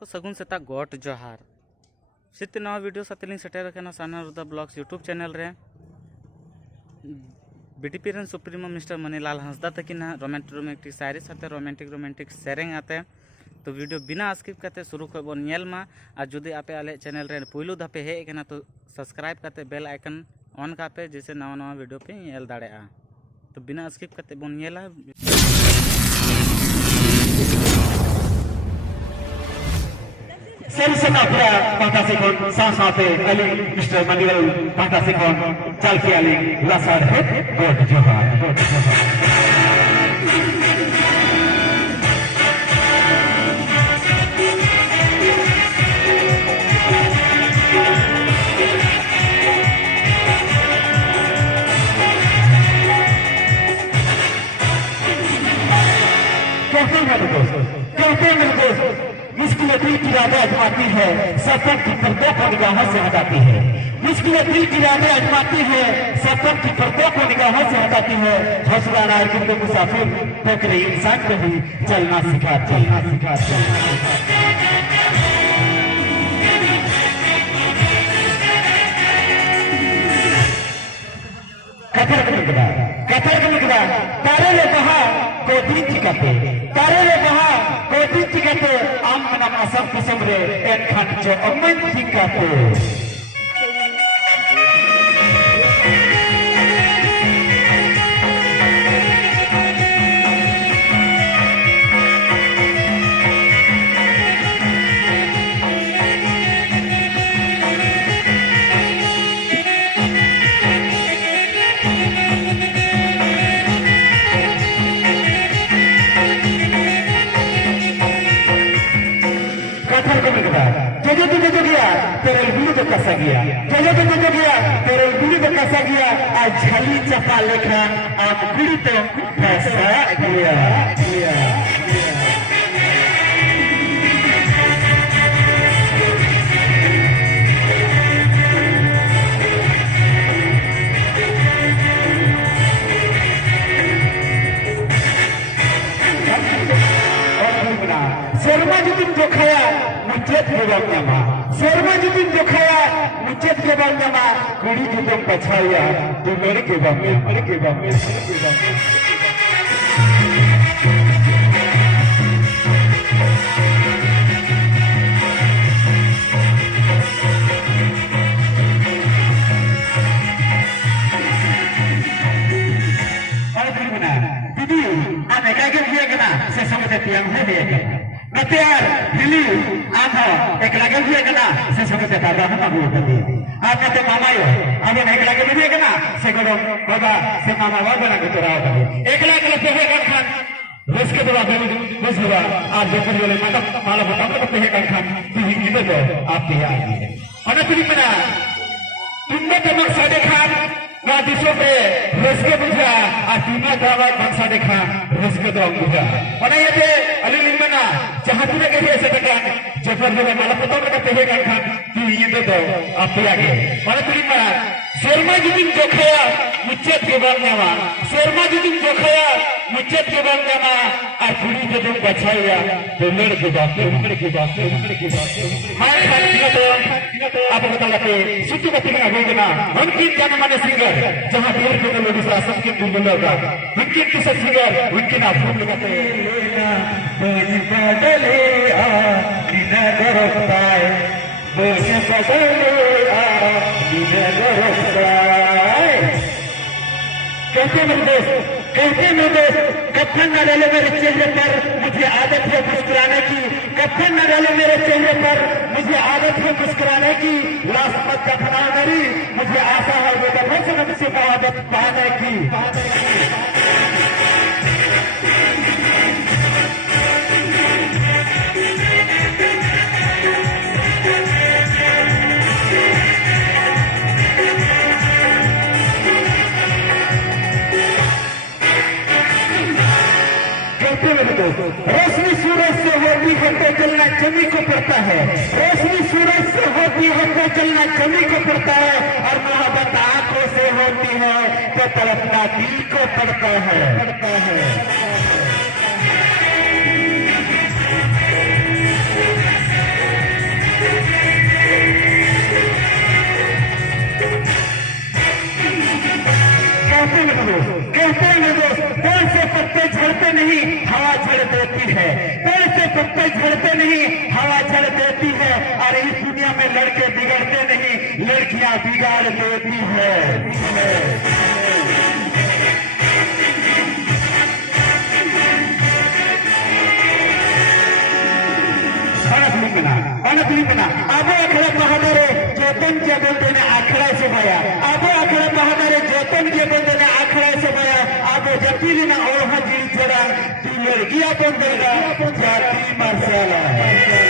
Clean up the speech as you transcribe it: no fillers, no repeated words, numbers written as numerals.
को सगुन सेता गोट जोहार सित नवा वीडियो साथलिंग सेटर करना साना रुदा ब्लॉग्स यूट्यूब चैनल रे बीटीपी रन सुप्रीमो मिस्टर मनीलाल हंसदा तकिन रोमांटिक शायरी साथे रोमांटिक सेरेंग आते तो वीडियो बिना स्किप करते शुरू खो बन नेल मा और जुदी आपे आले चैनल रे पुइलू धापे हे कना तो सब्सक्राइब करते बेल आइकन ऑन कापे जैसे नवा नवा वीडियो पे नेल दाड़ेआ तो बिना स्किप करते बन नेला सेल से काफिया पाटा से कौन साथ अली मिस्टर मनीलाल पाटा से कौन चल के अली लासार है गोट जोहार कहते हैं दोस्त मुश्किलें दिल की राहें आजमाती है सफर की पर्दों को निगाहों से हटाती है मुश्किलें दिल की राहें आजमाती है सफर की पर्दों को निगाहों से हटाती है हौसला ना जिंदगी मुसाफिर ठोकरे इंसान को ही चलना सिखाती कथर तारे ने कहा कोठी चिकाते तारे ने कहा कोठी चिकाते आम नाम असम किस्म रे एक खंड जो अमन चिकाते जो गया तेरे गुरु तो कसा गया जो गया तेरे गुरु तो कसा गया आज झली चपा लेखा आप गुरु तो फंसा गया शर्मा जी तुम जो खाया मुझे के बांगमा शर्मा जी तुम जो खाया मुझे के बांगमा कुड़ी जी तुम पछाया तू मेरे के बांगमा दीदी आने क्या किया करना से समझते तियांग है दिया नतियार हिली आधा एक लगे हुए कना से समझते ताजा हम अबू तभी आप नते मामा यो अब एक लगे हुए कना से करो बाबा से मामा बाबा ना कुछ रहा तभी एक लगे पे है खान उसके बाद बस हुआ आप जो कर बोले मतलब माला बताओ तो पे है खान तू ही तो आप पे आ गए और तुम मेरा तुमने तो मकसद खान ना दिशों पे रस्के बुझा और तीना दावा मकसद देखा रस्के दो बुझा और ये थे अली लिमना जहाँ तूने कहीं ऐसे टकान जफर जो माला पता लगा पे है खान तू ये तो आप पे आ गए और तुम मेरा शर्मा जी तुम जो खाया मुझे के बारे में शर्मा जी तुम जो खाया मुझे के बारे में और पूरी जो तुम बचाया तो मेरे के बात हमारे साथ तो आप बता लगे सुची बत्ती में अभी ना उनकी जनमान्य सिंगर जहाँ देर के लोग शासन के दूर होगा उनके किसी सिंगर उनके नाम फूल लगाते कहते मेरे दोस्त कफन न डाले मेरे चेहरे पर मुझे आदत है मुस्कुराने की कफन न डाले मेरे चेहरे पर मुझे आदत है मुस्कुराने की लाश मत दफना मेरी मुझे आशा है वो दफन से आदत पाने की रोशनी सूरज से होती है तो चलना जमी को पड़ता है रोशनी सूरज से होती है तो चलना जमी को पड़ता है और मोहब्बत आंखों से होती है तो तड़पना दिल को पड़ता है है। पेड़ से पत्ते झड़ते नहीं, हवा झड़ देती है। और इस दुनिया में लड़के बिगड़ते नहीं, लड़कियां बिगाड़ देती है। Abo akhara bahadare joton ke bolte ne akhara se baya. Abo akhara bahadare joton ke bolte ne akhara se baya. Abo jatili na orha jil jara tu ladkiya bondega jati marsala.